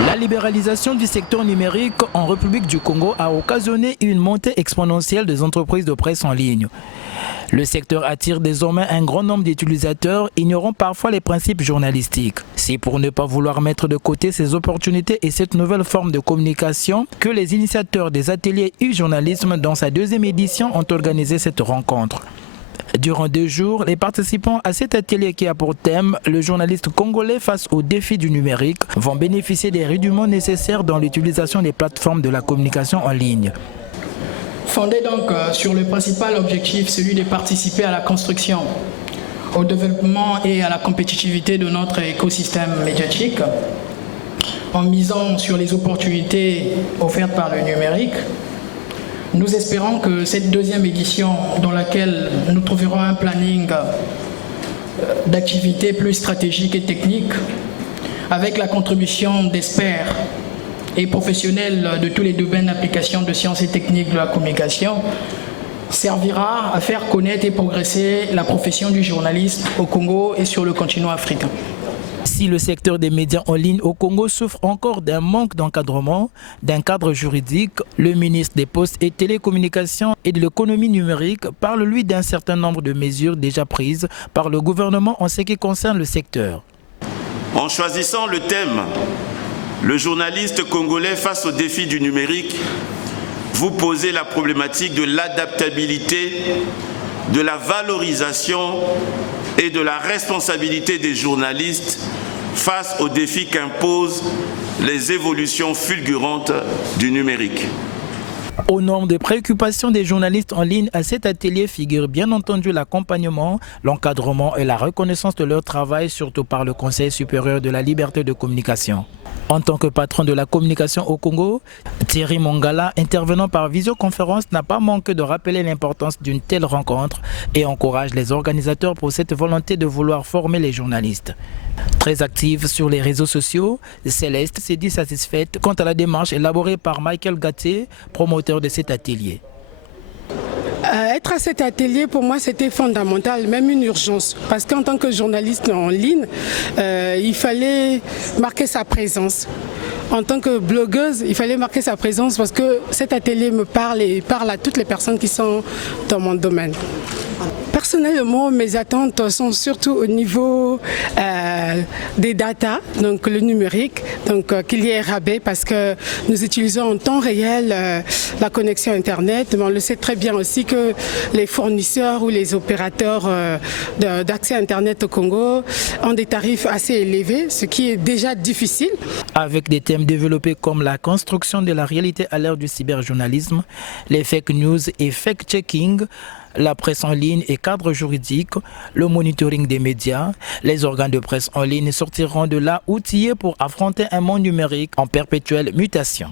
La libéralisation du secteur numérique en République du Congo a occasionné une montée exponentielle des entreprises de presse en ligne. Le secteur attire désormais un grand nombre d'utilisateurs, ignorant parfois les principes journalistiques. C'est pour ne pas vouloir mettre de côté ces opportunités et cette nouvelle forme de communication que les initiateurs des ateliers e-journalisme dans sa deuxième édition ont organisé cette rencontre. Durant 2 jours, les participants à cet atelier qui a pour thème « Le journaliste congolais face aux défis du numérique » vont bénéficier des rudiments nécessaires dans l'utilisation des plateformes de la communication en ligne. Fondé donc sur le principal objectif, celui de participer à la construction, au développement et à la compétitivité de notre écosystème médiatique, en misant sur les opportunités offertes par le numérique, nous espérons que cette deuxième édition, dans laquelle nous trouverons un planning d'activités plus stratégiques et techniques, avec la contribution d'experts et professionnels de tous les domaines d'application de sciences et techniques de la communication, servira à faire connaître et progresser la profession du journalisme au Congo et sur le continent africain. Si le secteur des médias en ligne au Congo souffre encore d'un manque d'encadrement, d'un cadre juridique, le ministre des Postes et Télécommunications et de l'économie numérique parle lui d'un certain nombre de mesures déjà prises par le gouvernement en ce qui concerne le secteur. En choisissant le thème « Le journaliste congolais face aux défis du numérique », vous posez la problématique de l'adaptabilité, de la valorisation et de la responsabilité des journalistes face aux défis qu'imposent les évolutions fulgurantes du numérique. Au nombre de préoccupations des journalistes en ligne à cet atelier figure bien entendu l'accompagnement, l'encadrement et la reconnaissance de leur travail, surtout par le Conseil supérieur de la liberté de communication. En tant que patron de la communication au Congo, Thierry Mongala, intervenant par visioconférence, n'a pas manqué de rappeler l'importance d'une telle rencontre et encourage les organisateurs pour cette volonté de vouloir former les journalistes. Très active sur les réseaux sociaux, Céleste s'est dit satisfaite quant à la démarche élaborée par Michael Gatté, promoteur de cet atelier. Être à cet atelier, pour moi, c'était fondamental, même une urgence. Parce qu'en tant que journaliste en ligne, il fallait marquer sa présence. En tant que blogueuse, il fallait marquer sa présence parce que cet atelier me parle et parle à toutes les personnes qui sont dans mon domaine. Personnellement, mes attentes sont surtout au niveau des data, donc le numérique, donc qu'il y ait rabais parce que nous utilisons en temps réel la connexion Internet, mais on le sait très bien aussi que les fournisseurs ou les opérateurs d'accès Internet au Congo ont des tarifs assez élevés, ce qui est déjà difficile. Avec des thèmes développés comme la construction de la réalité à l'ère du cyberjournalisme, les fake news et fake-checking, la presse en ligne et cadre juridique, le monitoring des médias, les organes de presse en ligne sortiront de là outillés pour affronter un monde numérique en perpétuelle mutation.